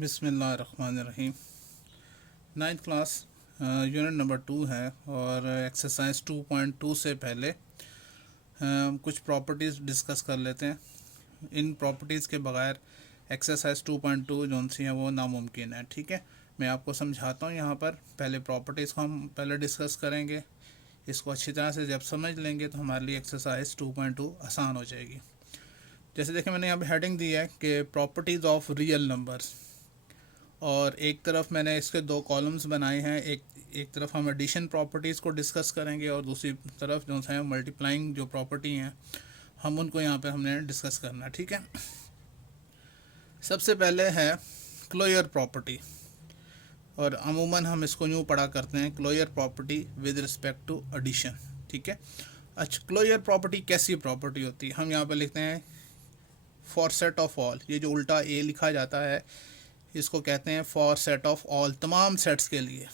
बिस्मिल्लाहिर्रहमानिर्रहीम। Ninth class unit number 2 है और एक्सरसाइज 2.2 से पहले कुछ प्रॉपर्टीज़ डिस्कस कर लेते हैं। इन प्रॉपर्टीज़ के बगैर एक्सरसाइज 2.2 जो सी है वो नामुमकिन है। ठीक है, मैं आपको समझाता हूँ। यहाँ पर पहले प्रॉपर्टीज़ को हम पहले डिस्कस करेंगे। इसको अच्छी तरह से जब समझ लेंगे तो हमारे लिए एक्सरसाइज 2.2 आसान हो जाएगी। जैसे देखिए, मैंने यहाँ पर हेडिंग दी है कि प्रॉपर्टीज़ ऑफ रियल नंबर्स, और एक तरफ मैंने इसके दो कॉलम्स बनाए हैं। एक तरफ हम एडिशन प्रॉपर्टीज़ को डिस्कस करेंगे और दूसरी तरफ जो है मल्टीप्लाइंग जो प्रॉपर्टी हैं हम उनको यहाँ पे हमने डिस्कस करना है। ठीक है, सबसे पहले है क्लोजर प्रॉपर्टी, और अमूमन हम इसको यूँ पढ़ा करते हैं closure property with respect to addition. ठीक है, अच्छा, क्लोजर प्रॉपर्टी कैसी प्रॉपर्टी होती है? हम यहाँ पर लिखते हैं फॉर सेट ऑफ ऑल। ये जो उल्टा ए लिखा जाता है इसको कहते हैं फॉर सेट ऑफ ऑल, तमाम सेट्स के लिए।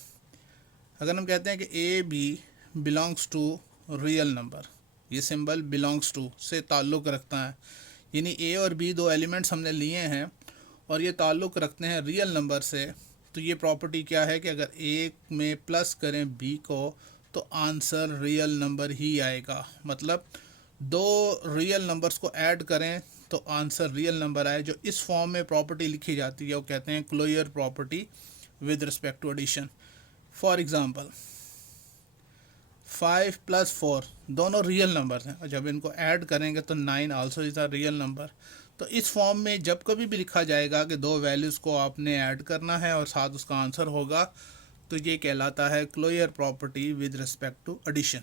अगर हम कहते हैं कि A B belongs to real number, ये सिंबल बिलोंग्स टू से ताल्लुक़ रखता है, यानी ए और बी दो एलिमेंट्स हमने लिए हैं और ये ताल्लुक़ रखते हैं रियल नंबर से, तो ये प्रॉपर्टी क्या है कि अगर ए में प्लस करें बी को तो आंसर रियल नंबर ही आएगा। मतलब दो रियल नंबर्स को ऐड करें तो आंसर रियल नंबर आए। जो इस फॉर्म में प्रॉपर्टी लिखी जाती है वो कहते हैं closure property with respect to addition. For example 5 + 4 दोनों रियल नंबर हैं और जब इनको ऐड करेंगे तो 9 also is a real number. तो इस फॉर्म में जब कभी भी लिखा जाएगा कि दो वैल्यूज़ को आपने ऐड करना है और साथ उसका आंसर होगा, तो ये कहलाता है closure property with respect to addition.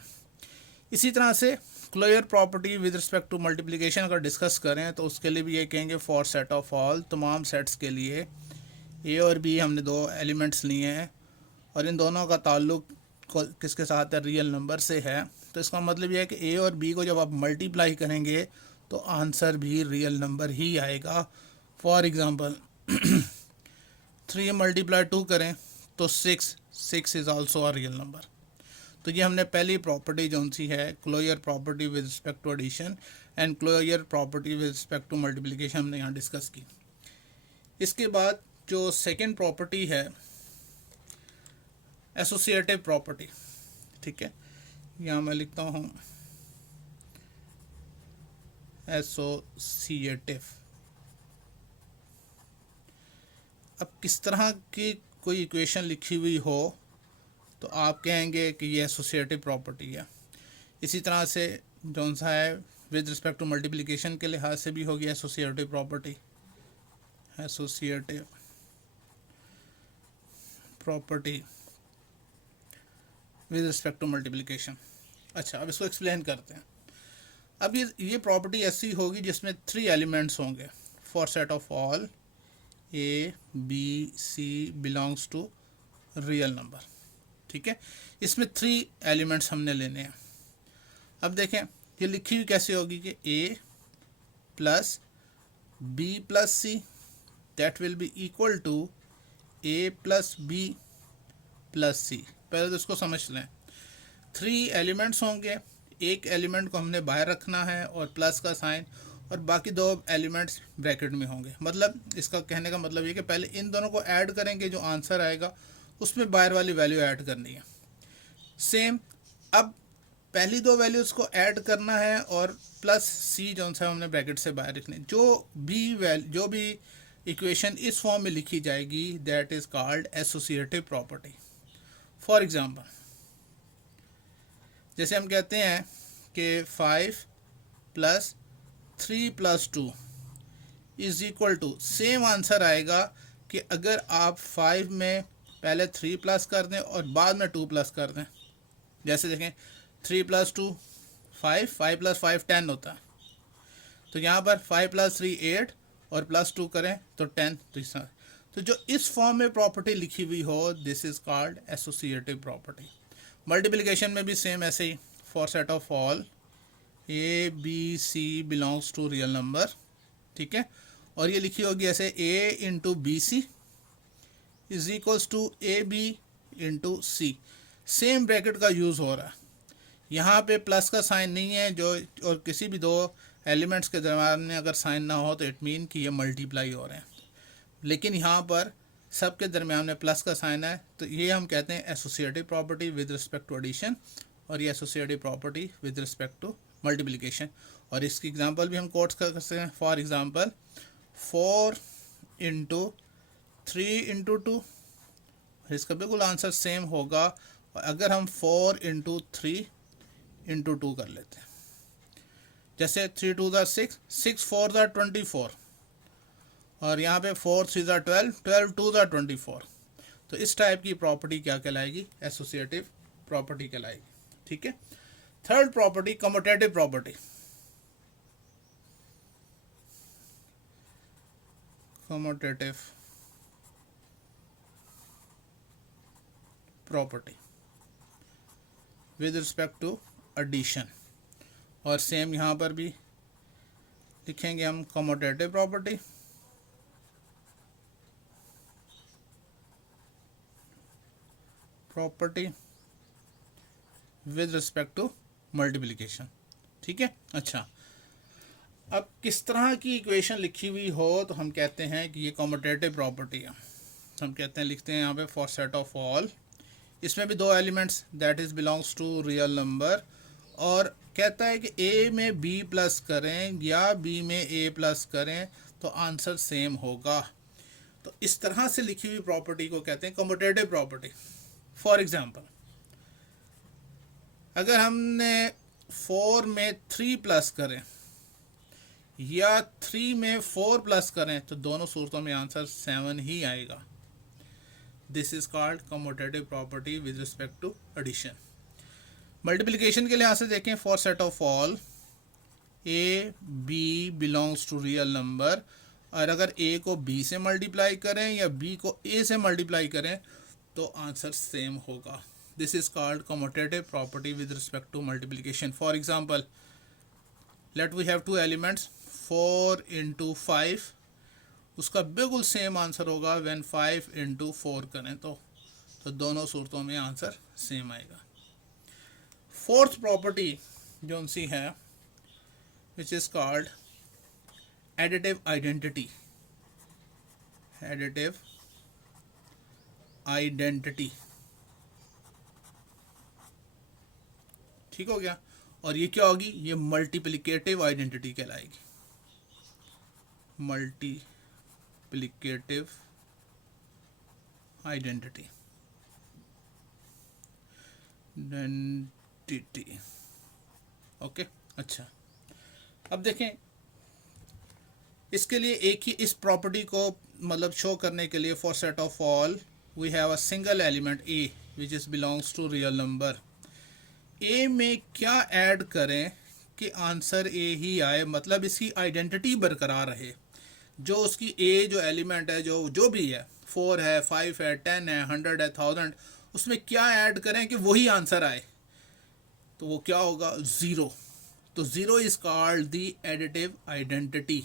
इसी तरह से closure property with respect to multiplication अगर डिस्कस करें तो उसके लिए भी ये कहेंगे फॉर सेट ऑफ ऑल, तमाम सेट्स के लिए ए और बी हमने दो एलिमेंट्स लिए हैं और इन दोनों का ताल्लुक किसके साथ है? रियल नंबर से है। तो इसका मतलब यह है कि ए और बी को जब आप मल्टीप्लाई करेंगे तो आंसर भी रियल नंबर ही आएगा। फॉर एग्ज़ाम्पल 3 × 2 करें तो 6 is also a real number. तो ये हमने पहली प्रॉपर्टी जो सी है closure property with respect to addition and closure property with respect to multiplication हमने यहाँ डिस्कस की। इसके बाद जो सेकंड प्रॉपर्टी है एसोसिएटिव प्रॉपर्टी। ठीक है, यहाँ मैं लिखता हूँ एसोसिएटिव। अब किस तरह की कोई इक्वेशन लिखी हुई हो तो आप कहेंगे कि ये एसोसिएटिव प्रॉपर्टी है। इसी तरह से जो सा है विद रिस्पेक्ट टू मल्टीप्लिकेशन के लिहाज से भी होगी associative property, associative property with respect to multiplication. अच्छा, अब इसको एक्सप्लेन करते हैं। अब ये प्रॉपर्टी ऐसी होगी जिसमें 3 एलिमेंट्स होंगे for set of all A B C belongs to real number. ठीक है, इसमें 3 एलिमेंट्स हमने लेने हैं। अब देखें ये लिखी हुई कैसे होगी कि a + b + c that will be equal to a + b + c। पहले तो इसको समझ लें, 3 एलिमेंट्स होंगे, एक एलिमेंट को हमने बाहर रखना है और प्लस का साइन, और बाकी 2 एलिमेंट्स ब्रैकेट में होंगे। मतलब इसका कहने का मतलब ये कि पहले इन दोनों को ऐड करेंगे, जो आंसर आएगा उसमें बाहर वाली वैल्यू ऐड करनी है। सेम, अब पहली 2 वैल्यूज़ को ऐड करना है और प्लस सी जो सा हमने ब्रैकेट से बाहर रखने। जो भी इक्वेशन इस फॉर्म में लिखी जाएगी that is called associative property. For example जैसे हम कहते हैं कि 5 + 3 + 2 is equal to, same answer आएगा कि अगर आप 5 में पहले 3 प्लस कर दें और बाद में 2 प्लस कर दें। जैसे देखें 3 + 2 5, 5 + 5 10 होता है। तो यहाँ पर 5 + 3 8 और +2 करें तो 10। तो जो इस फॉर्म में प्रॉपर्टी लिखी हुई हो this is called associative property. Multiplication में भी सेम ऐसे ही, for set of all A B C belongs to real number. ठीक है, और ये लिखी होगी ऐसे a × BC is equals to AB × C। Same bracket का यूज़ हो रहा है, यहाँ पे प्लस का साइन नहीं है जो, और किसी भी 2 एलिमेंट्स के दरम्यान में अगर साइन ना हो तो इट मीन कि ये मल्टीप्लाई हो रहे हैं। लेकिन यहाँ पर सब के दरमियान में प्लस का साइन है, तो ये हम कहते हैं associative property with respect to addition, और ये associative property with respect to multiplication. और इसकी एग्जांपल भी हम कोट्स कर सकते हैं। फॉर एग्जांपल 4 इंटू 3 इंटू 2, इसका बिल्कुल आंसर सेम होगा। और अगर हम 4 इंटू 3 इंटू 2 कर लेते हैं, जैसे 3 2 6, 6 4 24, और यहाँ पे 4 3 12, 12 2 24। तो इस टाइप की प्रॉपर्टी क्या कहलाएगी? एसोसिएटिव प्रॉपर्टी कहलाएगी। ठीक है। Third property commutative property. Commutative property with respect to addition, और सेम यहाँ पर भी लिखेंगे हम commutative property with respect to multiplication. ठीक है। अच्छा, अब किस तरह की इक्वेशन लिखी हुई हो तो हम कहते हैं कि ये कम्यूटेटिव प्रॉपर्टी है। हम कहते हैं, लिखते हैं यहाँ पे फॉर सेट ऑफ ऑल, इसमें भी दो elements that is belongs to real number, और कहता है कि ए में बी प्लस करें या बी में ए प्लस करें तो आंसर सेम होगा। तो इस तरह से लिखी हुई प्रॉपर्टी को कहते हैं कम्यूटेटिव प्रॉपर्टी। फॉर एग्जांपल, अगर हमने 4 में 3 प्लस करें या 3 में 4 प्लस करें तो दोनों सूरतों में आंसर 7 ही आएगा। This is called commutative property with respect to addition. Multiplication के लिहाज से देखें, for set of all A B belongs to real number, और अगर ए को बी से मल्टीप्लाई करें या बी को ए से मल्टीप्लाई करें तो आंसर सेम होगा। This is called commutative property with respect to multiplication. For example, let we have two elements 4 into 5, उसका बिल्कुल सेम आंसर होगा व्हेन 5 इंटू 4 करें तो दोनों सूरतों में आंसर सेम आएगा। फोर्थ प्रॉपर्टी जो उनसी है which is called additive identity. Additive identity, ठीक हो गया। और ये क्या होगी? ये मल्टीप्लिकेटिव आइडेंटिटी कहलाएगी। Multiplicative identity identity. ओके। अच्छा, अब देखें, इसके लिए एक ही इस प्रॉपर्टी को मतलब शो करने के लिए for set of all we have a single element A which is belongs to real number. A में क्या ऐड करें कि आंसर ए ही आए, मतलब इसकी आइडेंटिटी बरकरार रहे। जो उसकी ए जो एलिमेंट है, जो भी है, 4 है, 5 है, 10 है, 100 है, 1000, उसमें क्या ऐड करें कि वही आंसर आए, तो वो क्या होगा? 0। तो 0 is called the additive identity.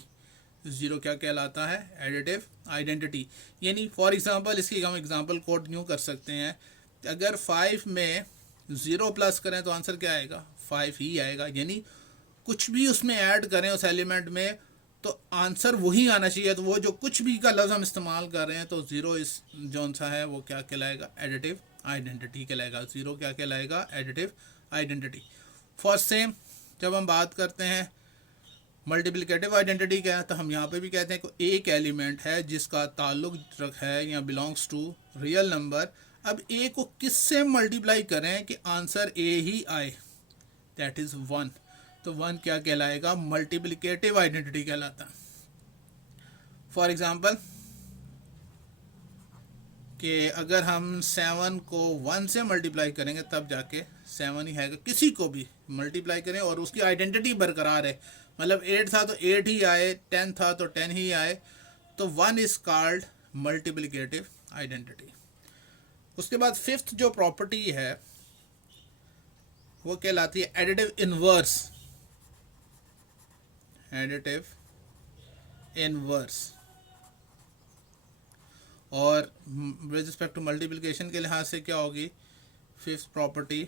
0 क्या कहलाता है? Additive identity. यानी फॉर एग्जांपल, इसकी हम एग्जांपल कोड यूँ कर सकते हैं, अगर 5 में 0 प्लस करें तो आंसर क्या आएगा? 5 ही आएगा। यानी कुछ भी उसमें ऐड करें उस एलिमेंट में तो आंसर वही आना चाहिए। तो वो जो कुछ भी का लफ्ज़ हम इस्तेमाल कर रहे हैं तो 0 इस जौन सा है वो क्या कहलाएगा? एडिटिव आइडेंटिटी कहलाएगा। 0 क्या कहलाएगा? Additive identity. फॉर सेम, जब हम बात करते हैं मल्टीप्लिकेटिव आइडेंटिटी क्या है, तो हम यहाँ पे भी कहते हैं कि एक एलिमेंट है जिसका ताल्लुक है या बिलोंग्स टू रियल नंबर। अब ए को किससे मल्टीप्लाई करें कि आंसर ए ही आए, दैट इज़ 1। तो 1 क्या कहलाएगा? मल्टीप्लिकेटिव आइडेंटिटी कहलाता है। फॉर एग्जांपल, कि अगर हम 7 को 1 से मल्टीप्लाई करेंगे तब जाके 7 ही आएगा। किसी को भी मल्टीप्लाई करें और उसकी आइडेंटिटी बरकरार है, मतलब 8 था तो 8 ही आए, 10 था तो 10 ही आए, तो 1 इज कॉल्ड मल्टीप्लिकेटिव आइडेंटिटी। उसके बाद फिफ्थ जो प्रॉपर्टी है वो कहलाती है एडिटिव इनवर्स। एडिटिव इनवर्स, और विद रिस्पेक्ट टू मल्टीप्लिकेशन के लिहाज से क्या होगी? Fifth property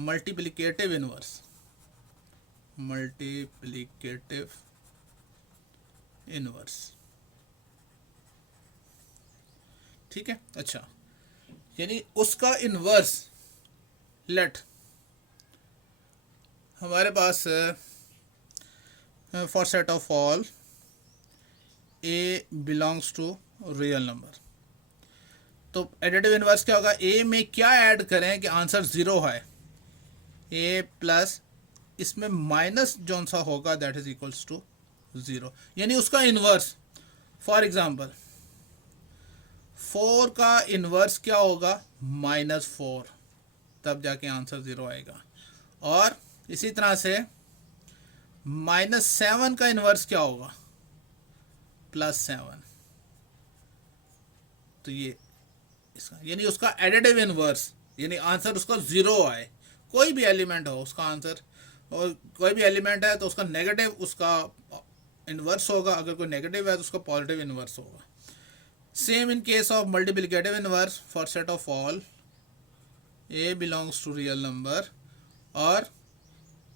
multiplicative inverse. Multiplicative inverse. ठीक है। अच्छा, यानी उसका इन्वर्स, लेट हमारे पास for set of all A belongs to real number, तो एडिटिव इन्वर्स क्या होगा, ए में क्या ऐड करें कि आंसर ज़ीरो है, ए प्लस इसमें माइनस जौन सा होगा that is equals to zero, यानी उसका इन्वर्स। फॉर एग्जांपल 4 का इन्वर्स क्या होगा, -4, तब जाके आंसर ज़ीरो आएगा। और इसी तरह से -7 का इन्वर्स क्या होगा, +7, तो ये इसका यानी उसका एडिटिव इन्वर्स, यानी आंसर उसका ज़ीरो आए। कोई भी एलिमेंट हो उसका आंसर, और कोई भी एलिमेंट है तो उसका नेगेटिव उसका इन्वर्स होगा, अगर कोई नेगेटिव है तो उसका पॉजिटिव इन्वर्स होगा। Same in case of multiplicative inverse for set of all A belongs to real number, और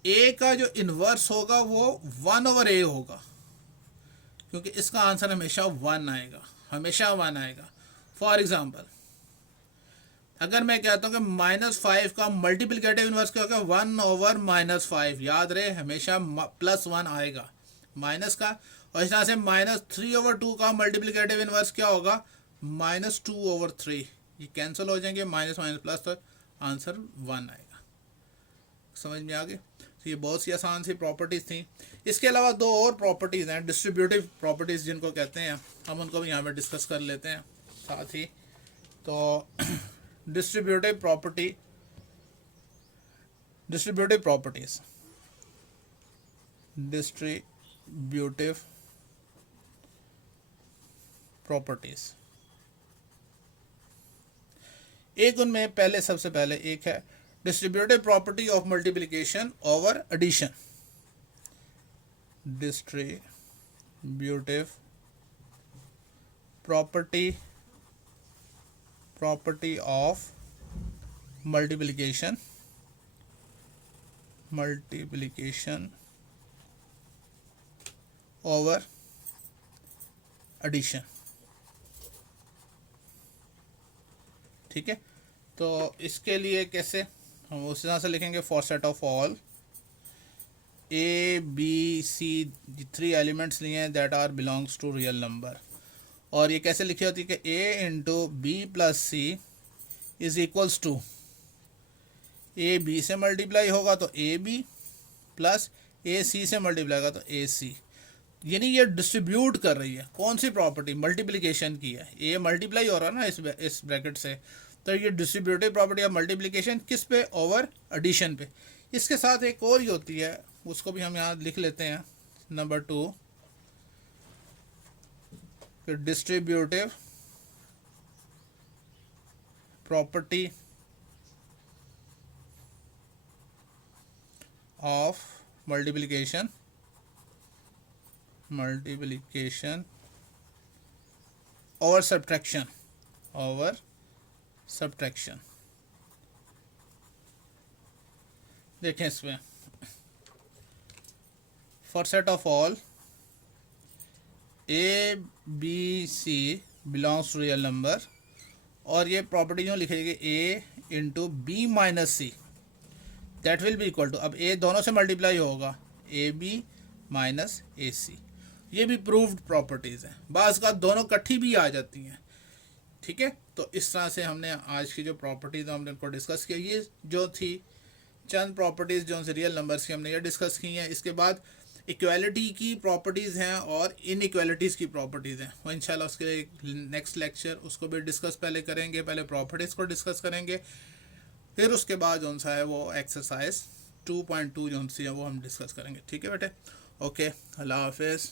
ए का जो इन्वर्स होगा वो 1/a होगा, क्योंकि इसका आंसर हमेशा 1 आएगा, हमेशा 1 आएगा। फॉर एग्जांपल अगर मैं कहता हूँ कि -5 का मल्टीप्लिकेटिव इन्वर्स क्या होगा, 1/-5, याद रहे हमेशा +1 आएगा माइनस का। और इस तरह से -3/2 का मल्टीप्लिकेटिव इन्वर्स क्या होगा, -2/3, ये कैंसिल हो जाएंगे, माइनस माइनस प्लस, तो आंसर 1 आएगा। समझ में आ गई। तो ये बहुत सी आसान सी प्रॉपर्टीज़ थी। इसके अलावा दो और प्रॉपर्टीज़ हैं, डिस्ट्रीब्यूटिव प्रॉपर्टीज़ जिनको कहते हैं, हम उनको भी यहाँ पे डिस्कस कर लेते हैं साथ ही। तो डिस्ट्रीब्यूटिव प्रॉपर्टीज़, डिस्ट्रीब्यूटिव प्रॉपर्टीज़ एक उनमें पहले, सबसे पहले एक है distributive property of multiplication over addition. Distributive property of multiplication over addition. ठीक है, तो इसके लिए कैसे हम उस तरह से लिखेंगे, for set of all A B C, 3 elements लिए हैं that are belongs to real number, और ये कैसे लिखी होती है कि A into B plus C is equals to, A B से मल्टीप्लाई होगा तो ए बी, प्लस ए सी से मल्टीप्लाई होगा तो ए सी, यानी ये डिस्ट्रीब्यूट कर रही है। कौन सी प्रॉपर्टी, मल्टीप्लिकेशन की है, ए मल्टीप्लाई हो रहा है ना इस ब्रैकेट से, तो ये डिस्ट्रीब्यूटिव प्रॉपर्टी ऑफ मल्टीप्लिकेशन किस पे, ओवर एडिशन पे। इसके साथ एक और ही होती है, उसको भी हम यहाँ लिख लेते हैं, number 2, distributive property of multiplication over subtraction. देखें इसमें, for set of all A B C belongs to real number, और ये प्रॉपर्टी जो लिखेगी A into B minus C that will be equal to, अब ए दोनों से मल्टीप्लाई होगा, ए बी माइनस ए सी। ये भी प्रूव्ड प्रॉपर्टीज़ हैं, बाज़ का दोनों इकट्ठी भी आ जाती हैं। ठीक है, तो इस तरह से हमने आज की जो प्रॉपर्टीज़ हमने उनको डिस्कस किया, ये जो थी चंद प्रॉपर्टीज़ जो रियल नंबर्स की हमने ये डिस्कस की हैं। इसके बाद इक्वालिटी की प्रॉपर्टीज़ हैं और इनइक्वालिटीज़ की प्रॉपर्टीज़ हैं, वो इंशाल्लाह उसके नेक्स्ट लेक्चर उसको भी डिस्कस पहले करेंगे, पहले प्रॉपर्टीज़ को डिस्कस करेंगे, फिर उसके बाद जो सा है वो एक्सरसाइज 2.2 जो सी है वो हम डिस्कस करेंगे। ठीक है बेटे, ओके, अल्लाह हाफिज़।